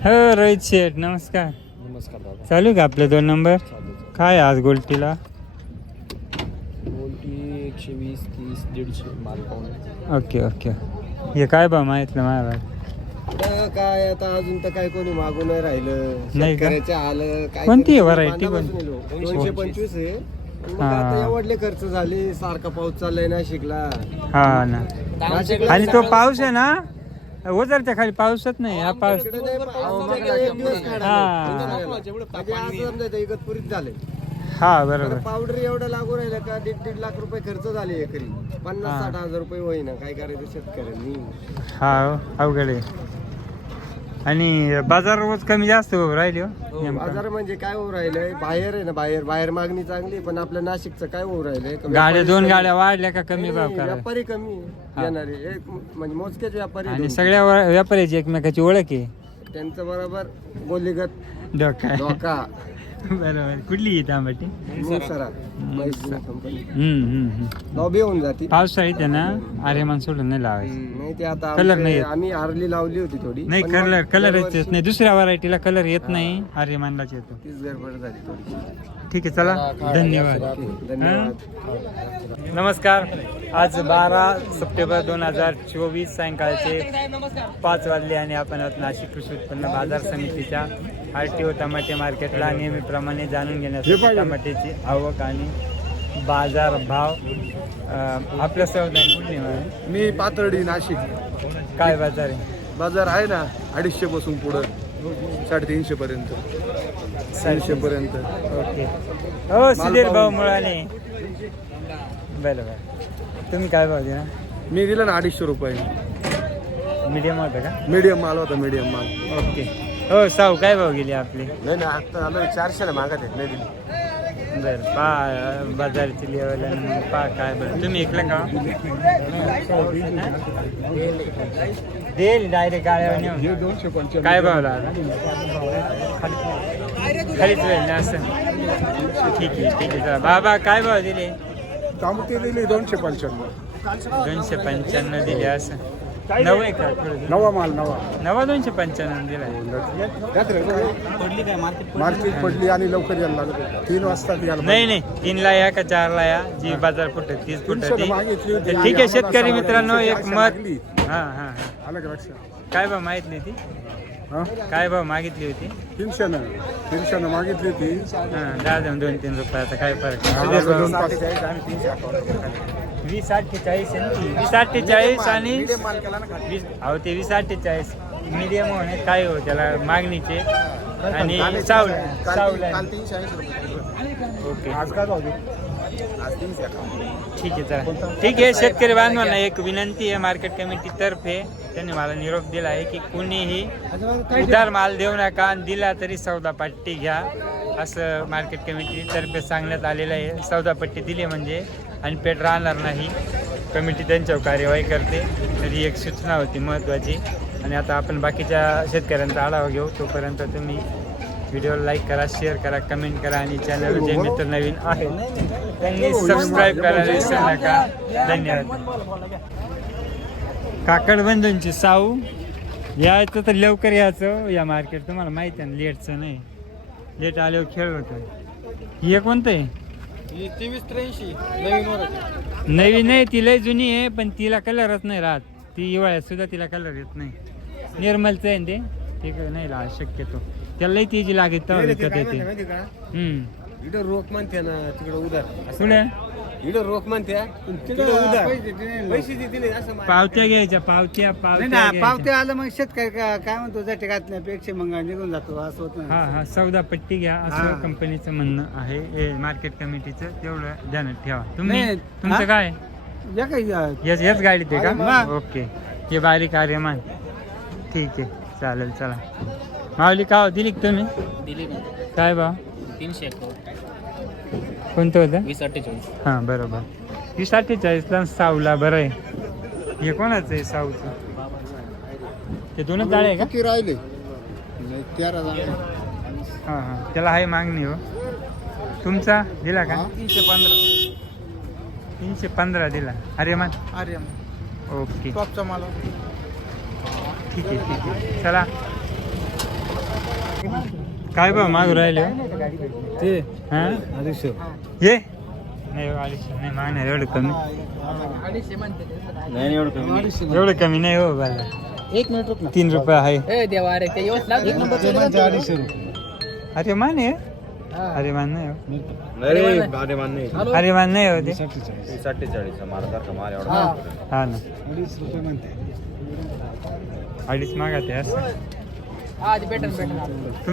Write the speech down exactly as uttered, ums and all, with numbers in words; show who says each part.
Speaker 1: हो रोहित शेठ नमस्कार.
Speaker 2: नमस्कार दादा.
Speaker 1: चालू का आपलं दोन नंबर?
Speaker 2: चालेल.
Speaker 1: काय आज गोल्टीला?
Speaker 2: गोल्टी एकशे वीस तीस दीडशे माल पाहून.
Speaker 1: Okay okay. हे काय बा माहितलं मला
Speaker 3: काय आता अजून तर काय कोणी मागून नाही राहिलं.
Speaker 1: नाही का?
Speaker 3: शेतकऱ्याच्या आलं काय
Speaker 1: कोणती
Speaker 3: तरी
Speaker 1: variety
Speaker 3: बांधापासून
Speaker 1: कोणती?
Speaker 3: नेलो. दोनशे पंचवीस आहे. मग
Speaker 1: हा.
Speaker 3: आता एवढले खर्च झाले सारखा पाऊस चाललाय ना शिकला
Speaker 1: हा ना.
Speaker 3: नाशिकला
Speaker 1: आणि तो पाऊस आहे ना ओझरच्या खाली पाऊसच नाही हा पाऊस.
Speaker 3: इकडे नाही, आमच्याकडे एक दिवस काढा.
Speaker 1: हा.
Speaker 3: म्हणजे असं समजायचं इगतपुरीत झाले.
Speaker 1: हा बरोबर.
Speaker 3: पावडर एवढं लागू राहिलं का दीड दीड लाख रुपये खर्च झाले एकरी.
Speaker 1: हा.
Speaker 3: पन्नास साठ हजार रुपये होईना काय करायचं शेतकऱ्यांनी.
Speaker 1: हा हो, अवघड आहे. आणि बाजार रोज कमी जास्त हो राहिले हो नेमका.
Speaker 3: बाजार म्हणजे काय होऊ राहिलंय बाहेर आहे ना बाहेर बाहेर मागणी चांगली पण आपल्या नाशिकचं काय होऊ राहिलंय का
Speaker 1: गाड्या
Speaker 3: व्यापारी
Speaker 1: दोन
Speaker 3: कमी-
Speaker 1: गाड्या वाढल्या का कमी भाव
Speaker 3: नाही,
Speaker 1: करा.
Speaker 3: व्यापारी कमी
Speaker 1: हा.
Speaker 3: येणारे एक म्हणजे मोजकेच व्यापारी
Speaker 1: आणि
Speaker 3: दोन.
Speaker 1: सगळ्या वा- व्यापाऱ्याची एकमेकाची ओळख आहे.
Speaker 3: त्यांचं बरोबर बोलीगत
Speaker 1: डोका
Speaker 3: धोका
Speaker 1: बरोबर. कुठली आहे तांबटी?
Speaker 3: मुसरा मैसूर कंपनी
Speaker 1: हम्म हम्म हम्म.
Speaker 3: लॉबी होऊन जाती.
Speaker 1: पावसाळी त्यांना आर्यमान सोडून नाही लावायचं.
Speaker 3: नाही ते आता
Speaker 1: कलर
Speaker 3: आमचे-
Speaker 1: नाही येत.
Speaker 3: आम्ही आरली लावली होती थोडी
Speaker 1: नाही
Speaker 3: पण
Speaker 1: कलर
Speaker 3: मग
Speaker 1: कलर
Speaker 3: दरवर्षी
Speaker 1: येत नाही. दुसऱ्या व्हरायटीला कलर येत नाही आर्यमानलाच येतो.
Speaker 3: तीच गडबड झाली थोडी.
Speaker 1: ठीक आहे चला धन्यवाद.
Speaker 3: धन्यवाद.
Speaker 1: नमस्कार. आज बारा सप्टेंबर दोन हजार चोवीस सायंकाळचे पाच वाजले आणि आपण आहोत नाशिक कृषी उत्पन्न बाजार समितीच्या आर टी ओ टमाटे मार्केटला नेहमीप्रमाणे जाणून घेण्यासाठी टमाट्याची आवक आणि बाजार भाव. अं, आपल्या सौदाने कुठली आहे?
Speaker 4: मी पातर्डी नाशिक.
Speaker 1: काय बाजार आहे?
Speaker 4: बाजार आहे ना अडीचशे पासून पुढं साडेतीनशे पर्यंत तीनशे पर्यंत.
Speaker 1: ओके. हो सुधीर भाऊ मुळाने. बरं बरं. तुम्ही काय भाव दिला?
Speaker 4: मी दिलं ना अडीचशे रुपये.
Speaker 1: मीडियम होतं का?
Speaker 4: मीडियम माल होता मीडियम माल.
Speaker 1: ओके. हो साऊ काय भाव गेली आपली?
Speaker 3: नाही ना आता आलो चारशे ना मागत आहेत नाही दिली.
Speaker 1: बरं पा बाजारची लेवल आणि मग पा काय बरं तुम्ही ऐकलं का? देईल डायरेक्ट गाड्यावर नेऊन.
Speaker 4: दोनशे पंच्याण्णव
Speaker 1: काय भाव लागला? खालीच वेळ ना असं. ठीक आहे ठीक आहे चला. बाबा काय भाव दिले?
Speaker 4: तांबती दिली दोनशे पंच्याण्णव.
Speaker 1: दोनशे पंच्याण्णव दिले असं. नऊ आहे का थोडं?
Speaker 4: नवा माल नवा.
Speaker 1: नवा दोनशे पंच्याण्णव दिला.
Speaker 4: मार्केट पडली आणि लवकर यायला लागत. तीन वाजता यायला
Speaker 1: नाही नाही तीनला या का चारला या जी बाजार फुटत तीच फुटत
Speaker 4: तीनशे मागितली होती.
Speaker 1: ठीक आहे शेतकरी मित्रांनो एक
Speaker 4: आम्हाला
Speaker 1: मत.
Speaker 4: लागली.
Speaker 1: हा हा हा.
Speaker 4: आलं का लक्षात?
Speaker 1: काय भाव मागितली ती?
Speaker 4: हा
Speaker 1: काय भाव मागितली होती?
Speaker 4: तीनशेनं तीनशेनं मागितली होती.
Speaker 1: हा दहा दोन दोन तीन रुपयाचा काय फरक
Speaker 4: हा,
Speaker 1: सुधीर भाऊ?
Speaker 4: दोन पाच.
Speaker 1: वीस अठ्ठेचाळीस आहे ना ती. वीस अठ्ठेचाळीस आणि वीस अहो ते वीस अठ्ठेचाळीस मीडियम होणे काय हो त्याला मागणीचे आणि साऊल साऊल आहे.
Speaker 4: तीनशे ऐंशी रुपये.
Speaker 1: ओके
Speaker 4: आज काय भाव देऊ?
Speaker 1: ठीक आहे चला. ठीक आहे शेतकरी बांधवांना एक विनंती आहे मार्केट कमिटीतर्फे त्यांनी मला निरोप दिला आहे की कुणीही उधार माल देऊ नका आणि दिला तरी सौदापट्टी घ्या असं मार्केट कमिटीतर्फे सांगण्यात आलेलं आहे. सौदापट्टी दिली म्हणजे आणि पेट राहणार नाही. कमिटी त्यांच्यावर कार्यवाही करते. तरी एक सूचना होती महत्त्वाची. आणि आता आपण बाकीच्या शेतकऱ्यांचा आढावा घेऊ. तोपर्यंत तुम्ही व्हिडिओला लाईक करा शेअर करा कमेंट करा आणि चॅनल जे मित्र नवीन आहे त्यांनी सबस्क्राईब करायला विसरू नका. धन्यवाद. काकडबंधूंची साऊ यायचं तर लवकर यायचं या मार्केट तुम्हाला माहिती आहे ना लेटचं नाही. लेट आल्यावर खेळ होतो. हे कोणतं आहे?
Speaker 3: तेवीस त्र्याऐंशी नवीन
Speaker 1: नवीन आहे ती लय जुनी आहे पण तिला कलरच नाही राहत. ती हिवाळ्यात सुद्धा तिला कलर येत नाही. निर्मलचं आहे ते ठीक नाही ला शक्यतो त्याला लई तिची लागेल तर विकत येते. हम्म
Speaker 3: इकडं रोख म्हणते ना तिकडे उधार
Speaker 1: पुढे
Speaker 3: इकडं रोख म्हणते तिकडे उधार पैसे देते नाही असं मा-
Speaker 1: पावत्या घ्यायच्या पावत्या पावत्या
Speaker 5: पावते
Speaker 1: घ्यायच्या.
Speaker 5: आलं मग शेतकरी का- काय म्हणतो झटे घातल्यापेक्षा मग निघून जातो असं होत
Speaker 1: हा हा सौदा पट्टी घ्या असं
Speaker 5: हा.
Speaker 1: कंपनीचं म्हणणं आहे. हे मार्केट कमिटीचं तेवढं ध्यानात ठेवा तुम्ही.
Speaker 5: नाही.
Speaker 1: तुमचं
Speaker 5: हा?
Speaker 1: काय
Speaker 5: नाही
Speaker 1: याच याच गाडीत आहे का?
Speaker 5: हा.
Speaker 1: ओके. हे बारीक आर्यमान ठीक आहे चालेल चला. माऊली का दिली का तुम्ही?
Speaker 2: दिली ना
Speaker 1: काय भाव?
Speaker 2: तीनशे
Speaker 1: कोणतं होतं?
Speaker 2: वीस अठ्ठेचाळीस.
Speaker 1: हां बरोबर. वीस अठ्ठेचाळीसला साऊला बरं आहे. हे कोणाचं आहे साऊचं? ते दोनच जाळे आहे का?
Speaker 4: किती राहिले? तेरा झाले.
Speaker 1: हां हां त्याला आहे मागणी हो. तुमचा दिला का?
Speaker 5: तीनशे पंधरा
Speaker 1: तीनशे पंधरा दिला. अरे मान
Speaker 5: अरे
Speaker 1: ओके
Speaker 5: टॉपचा मला
Speaker 1: ठीक आहे ठीक आहे चला. काय भाव मागू राहिले हो?
Speaker 5: ते
Speaker 1: हा
Speaker 5: अडीचशे
Speaker 1: ये नाही हो, अडीचशे नाही मागणार एवढं कमी एवढं कमी नाही हो बाला
Speaker 5: एक मिनिट रुक ना
Speaker 1: तीन रुपये आहे
Speaker 5: एक नंबर अडीचशे रुपये
Speaker 1: अरे मान आहे अरे मान नाही हो
Speaker 4: अरे मान नाही
Speaker 1: अरे मान नाही हो ते
Speaker 4: सत्तेचाळीस माल
Speaker 1: हा ना
Speaker 5: अडीच रुपये म्हणते
Speaker 1: अडीच मागा ते असं